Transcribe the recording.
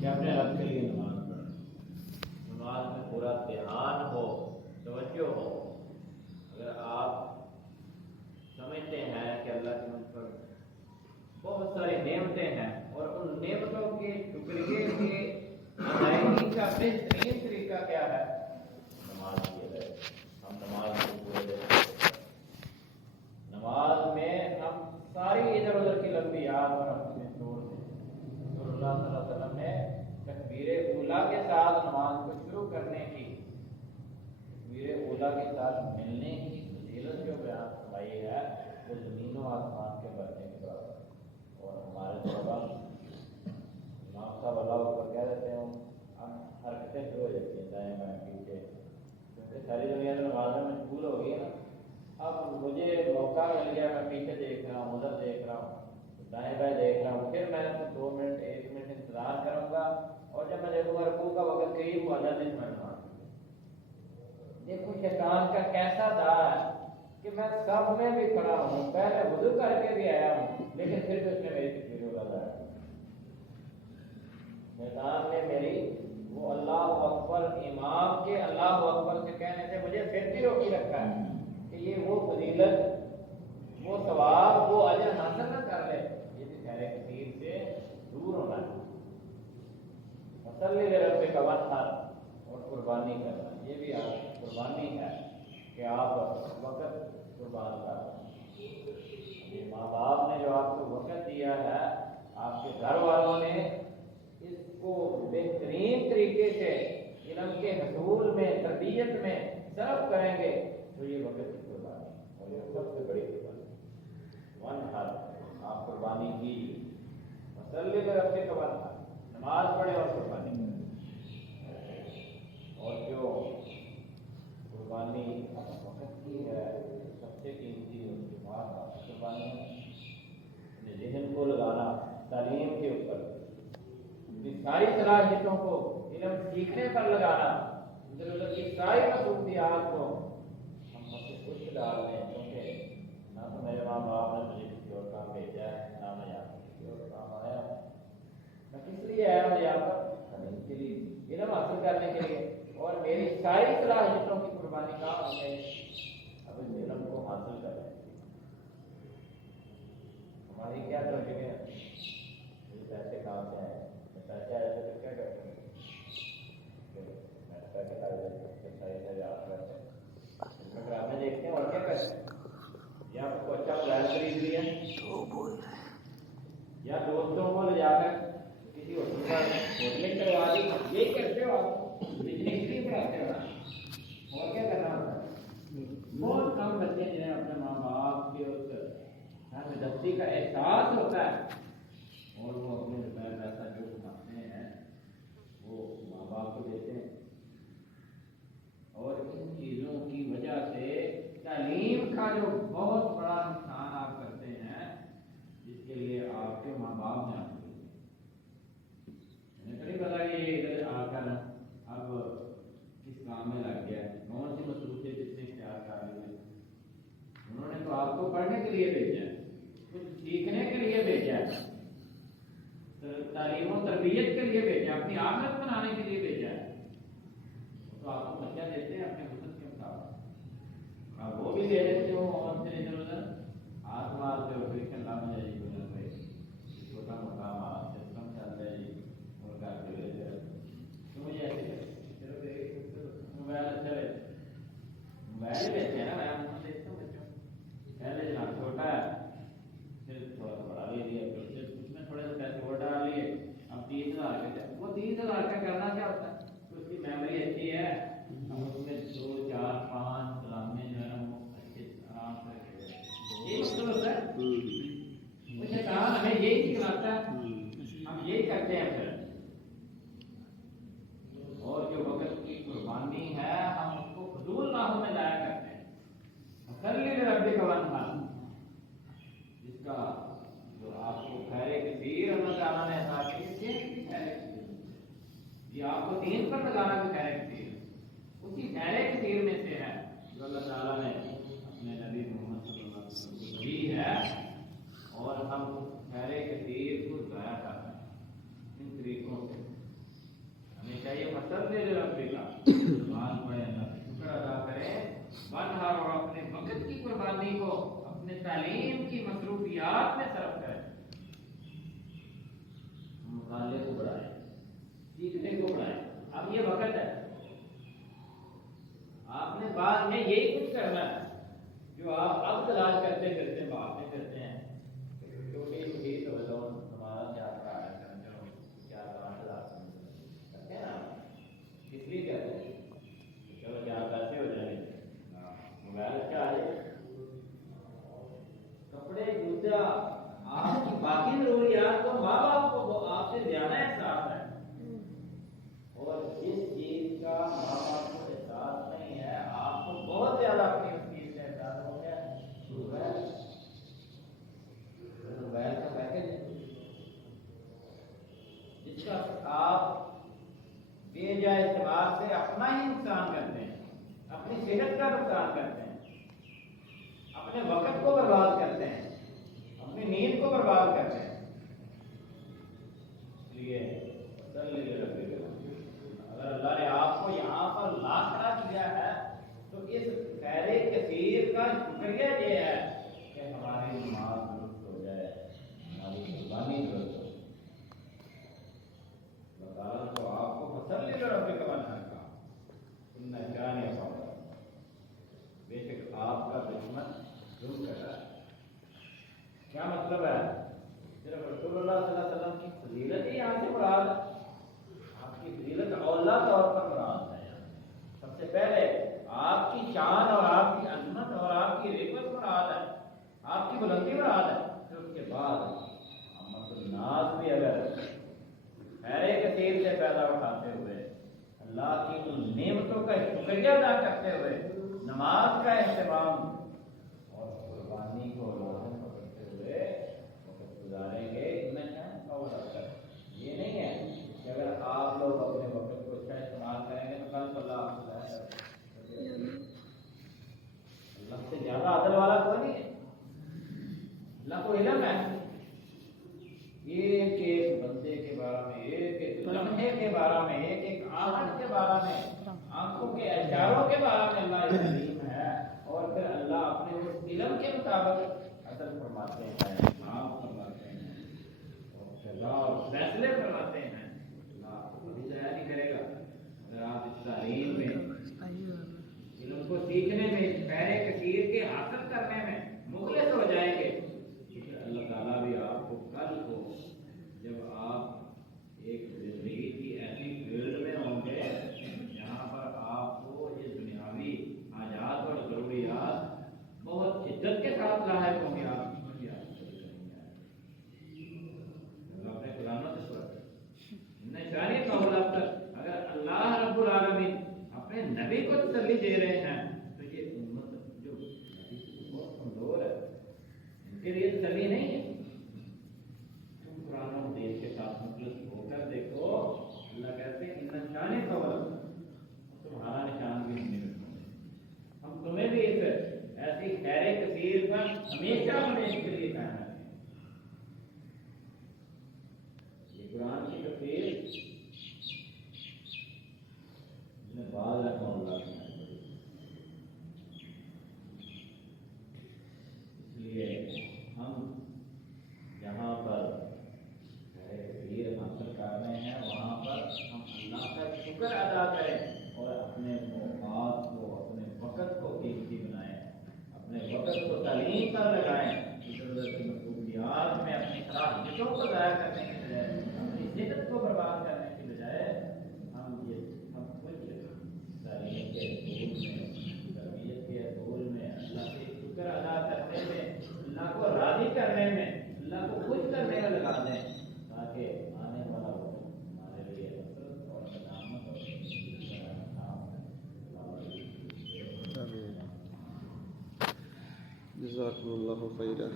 کہ اپنے رب کے لیے نماز پڑھیں، نماز میں پورا دھیان ہو، توجہ ہو۔ اگر آپ سمجھتے ہیں کہ اللہ کی مجھ پر بہت ساری نعمتیں ہیں اور ان نعمتوں کے شکریہ کے ادائیگی کا بہترین طریقہ کیا ہے؟ نماز کی ادائیگی۔ ہم نماز کو پورے دن نماز میں ہم ساری ادھر ادھر کی لمبیات اور اپنے چھوڑ دیں۔ رسول اللہ صلی اللہ علیہ وسلم نے تکبیر اولیٰ کے ساتھ نماز کو شروع کرنے کی، تکبیر اولیٰ کے ساتھ ملنے کی فضیلت جو بیان فرمائی ہے وہ زمین و آسمان کے بڑھنے کے برابر ہے۔ اور ہمارے طلباء امام صاحب اللہ اکبر کہہ دیتے ہیں، ہم حرکتیں شروع ہو جاتی ہیں دائیں بائیں پیچھے، کیونکہ ساری دنیا تو نماز میں مشغول ہو گئی ہے نا۔ اب مجھے موقع مل گیا، میں پیچھے دیکھ رہا ہوں، ادھر دیکھ رہا ہوں، دائیں بائیں دیکھ رہا ہوں، پھر میں 2 منٹ 1 منٹ انتظار کروں گا، اور جب میں دیکھوں گا رکوع کا وقت قریب ہوا 10 منٹ میں نماز۔ دیکھو شیطان کا کیسا دار ہے کہ میں سب میں بھی کھڑا ہوں، پہلے وضو کر کے بھی آیا ہوں، لیکن پھر بھی اس نے میری تکبیر اولیٰ لایا۔ شیطان نے میری وہ اللہ اکبر امام کے اللہ اکبر سے کہنے سے مجھے پھر بھی روکی رکھا ہے کہ یہ وہ فضیلت، وہ ثواب، وہ اجر حاصل نہ کر لے۔ یہ بھی خیر کثیر سے دور ہونا ہے۔ مصلی لربک وانحر، اور قربانی کرنا، یہ بھی آپ کی قربانی ہے کہ آپ وقت قربان کر رہے ہیں۔ ماں باپ نے جو آپ کو وقت دیا ہے، آپ کے گھر والوں نے اس کو بہترین طریقے سے علم کے حصول میں، تربیت میں صرف کریں گے تو یہ وقت کی قربانی، اور یہ سب سے بڑی قربانی۔ وانحر، آپ قربانی کیجیے۔ مصلی لربک وانحر، نماز پڑھے اور قربانی کریں۔ اور جو قربانی وقت کی ہے سب سے قیمتی اس کے بعد قربانی ہے ذہن کو لگانا تعلیم کے اوپر، کی ساری صلاحیتوں کو علم سیکھنے پر لگانا، ادھر ادھر کی ساری مصروفیات کو ہم اپنے کچھ ڈال دیں، کیونکہ نہ تو میرے ماں باپ نے مجھے کسی اور کام بھیجا ہے، نہ میں یہاں کسی اور کام آیا ہوں۔ میں کس لیے آیا ہوں یہاں پر؟ تعلیم کے لیے، علم حاصل کرنے کے لیے، اور میری ساری صلاحیتوں کی قربانی کہاں ہو گئی؟ اب اس علم کو حاصل کریں۔ ہماری کیا توجہ ہے؟ پیسے کہاں سے آئے؟ پیسے آئے تھے تو کیا کرتے ہیں؟ پیسے ڈرامے دیکھتے ہیں اور کیا کرتے ہیں؟ یا آپ کو اچھا موبائل خرید لیا، یا دوستوں کو لے جا کر کسی ہوٹل پر ہوٹلنگ کروا دی، یہی کرتے ہو آپ؟ بزنس نہیں پڑھاتے ہو، اور کیا کرنا ہوتا ہے؟ بہت کم بچے جنہیں اپنے ماں باپ کے اس دستی کا احساس ہوتا ہے، اور وہ اپنے روپئے پیسہ جو کماتے ہیں وہ ماں باپ کو دیتے ہیں۔ اور ان چیزوں کی وجہ سے تعلیم کا جو بہت بڑا نقصان آپ کرتے ہیں، جس کے لیے آپ کے ماں باپ نے آپ کو نہیں پتا کہ یہ ادھر آ کر اب کس کام میں لگ گیا، کون سی مصروفیت جس نے اختیار کر لی ہے۔ انہوں نے تو آپ کو پڑھنے کے لیے بھیجا ہے، کچھ سیکھنے کے لیے بھیجا ہے، تعلیم و تربیت کے لیے بھیجا ہے، اپنی آخرت بنانے کے لیے بھیجا ہے۔ تو آپ کو بچہ دیتے ہیں اپنے وسط کے مطابق، آپ وہ بھی دے دیتے ہو اور پھر ادھر ادھر ہاتھ مارتے ہو، پھر اللہ میں جائیے گزر پہ چھوٹا موٹا سسٹم چل رہا ہے جی، اور کر کے لے جائے تو مجھے ایسے موبائل اچھا لیتے، موبائل ہی لیتے ہیں نا، میں دیکھتا ہوں بچوں پہلے جناب چھوٹا ہے، پھر تھوڑا سا بڑا لے لیا، پھر اس میں تھوڑے سے پیسے اور ڈال لیے، اب 30,000 کے تھے، وہ 30,000 کا کرنا کیا ہوتا ہے؟ اس کی میموری اچھی ہے، ہم اس میں 2 4 5 کلامیں جو ہے نا وہ اچھے آرام سے رکھے ہوئے، یہی مقصد ہوتا ہے۔ وہ شیطان ہمیں یہی سکھلاتا ہے، ہم یہی کرتے ہیں پھر، اور جو وقت کی قربانی ہے ہم اس کو فضول راہوں میں ضائع کرتے ہیں۔ مصلی لربک وانحر، جس کا جو آپ کو خیر کثیر اللہ تعالیٰ نے عطا کی، اس کی خیر کثیر، یہ آپ کو دین پر لگانا بھی خیر کثیر، اسی خیر کثیر میں سے ہے جو اللہ تعالیٰ نے اپنے نبی محمد صلی اللہ علیہ وسلم کو دی ہے، اور ہم خیر کثیر کو ضائع کرتے ہیں ان طریقوں سے۔ ہمیں یہی کچھ کرنا ہے جو آپ اب تلاش کرتے پھرتے ہیں، بھاگتے پھرتے ہیں، چھوٹی چھوٹی تو ہمارا کیا کام ہے، کیا 8,000 کرتے ہیں نا، اس لیے کہتے ہیں چلو 4 پیسے ہو جائیں گے، موبائل اچھا آ جائے، کپڑے جوتا، آپ کی باقی ضروریات کو ماں باپ کو آپ سے زیادہ احساس ہے، اور جس چیز کا ماں باپ کو احساس نہیں ہے آپ کو بہت زیادہ اپنی اس چیز کا احساس ہو گیا، موبائل کا پیکج جس کا آپ بے جائے استعمال سے اپنا ہی نقصان کرتے ہیں، اپنی صحت کا نقصان کرتے ہیں، اپنے وقت کو برباد کرتے ہیں، اپنی نیند کو برباد کرتے ہیں، اس لیے اگر اللہ نے آپ کو یہاں پر لا کھڑا کیا ہے تو اس خیر کثیر کا شکریہ یہ ہے کہ ہماری نماز درست ہو جائے، ہماری قربانی درست ہو جائے، اللہ تعالیٰ تو آپ کو فصل ربک وانحر ان شانئک هو الابتر، بے شک آپ کا دشمن ظلم کر رہا ہے۔ کیا مطلب ہے؟ صرف رسول اللہ صلی اللہ علیہ وسلم کی فضیلت ہی یہاں سے مراد ہے، آپ کی فضیلت اولا طور پر مراد ہے، سب سے پہلے آپ کی شان اور آپ کی عظمت اور آپ کی رغبت مراد ہے، آپ کی بلندی مراد ہے، پھر اس کے بعد عامت الناس بھی اگر خیر کثیر سے پیدا اٹھاتے ہوئے اللہ کی ان نعمتوں کا شکریہ ادا کرتے ہوئے نماز کا اہتمام اور قربانی کو لازم پکڑتے ہوئے وقت گزاریں گے، یہ نہیں ہے کہ اگر آپ لوگ اپنے وقت کو اچھا استعمال کریں گے تو کل کو اللہ آپ کو اللہ سے زیادہ عدل والا کوئی نہیں ہے، اللہ کو علم ہے ایک ایک بندے کے بارے میں، ایک ایک لمحے کے بارے میں، ایک ایک آہٹ کے بارے میں، آنکھوں کے اشاروں کے بارے میں اللہ علیم ہے، اور پھر اللہ اپنے اس علم کے مطابق عدل فرماتے ہیں، معاف فرماتے ہیں اور سزا اور فیصلے فرماتے ہیں۔ اللہ آپ کو کبھی ضائع نہیں کرے گا اگر آپ اس تعلیم میں، علم کو سیکھنے میں، خیر کثیر کے حاصل کرنے میں مخلص ہو جائیں گے، اللہ تعالیٰ بھی آپ کو کل کو جب آپ ایک زندگی کی ایسی فیلڈ میں ہوں گے جہاں پر آپ کو یہ دنیاوی حاجات اور ضروریات بہت شدت کے ساتھ لاحق ہوں گے، آپ کی اپنے قرآنوں سے سوچ نشانی قبولات تک اگر اللہ رب العالمین اپنے نبی کو تسلی دے رہے ہیں تو یہ امت جو بہت کمزور ہے ان کے لیے تسلی نہیں ہے، قرآن و حدیث کے ساتھ مخلص ہو کر دیکھو، اللہ کہتے ہیں ان نشانے قبول تمہارا نشان بھی نہیں رکھو، ہم تمہیں بھی اس ایسی خیر کثیر پر ہمیشہ ہمیشہ کے لیے کہنا ہے۔ یہ قرآن کی تفسیر نے بعض رحمہ اللہ کی، اس لیے ہم جہاں پر کثیر حاصل کر رہے ہیں وہاں پر ہم اللہ کا شکر ادا کریں اور اپنے اوقات کو، اپنے وقت کو قیمتی بنائیں، اپنے وقت کو تعلیم پر لگائیں، ضرورت کی مصروفیات میں اپنی صلاحیتوں کو ضائع کرنے کے بجائے، اپنی صحت کو برباد کرنے کے بجائے ہم یہ سب کچھ تعلیم کے اصول میں، تربیت کے اصول میں، اللہ کے شکر ادا کرنے میں، اللہ کو راضی کرنے میں، اللہ کو خوش کرنے میں لگا دیں تاکہ آنے والا وقت ہمارے لیے حسرت اور ندامت اور جزاکم اللہ خیرا۔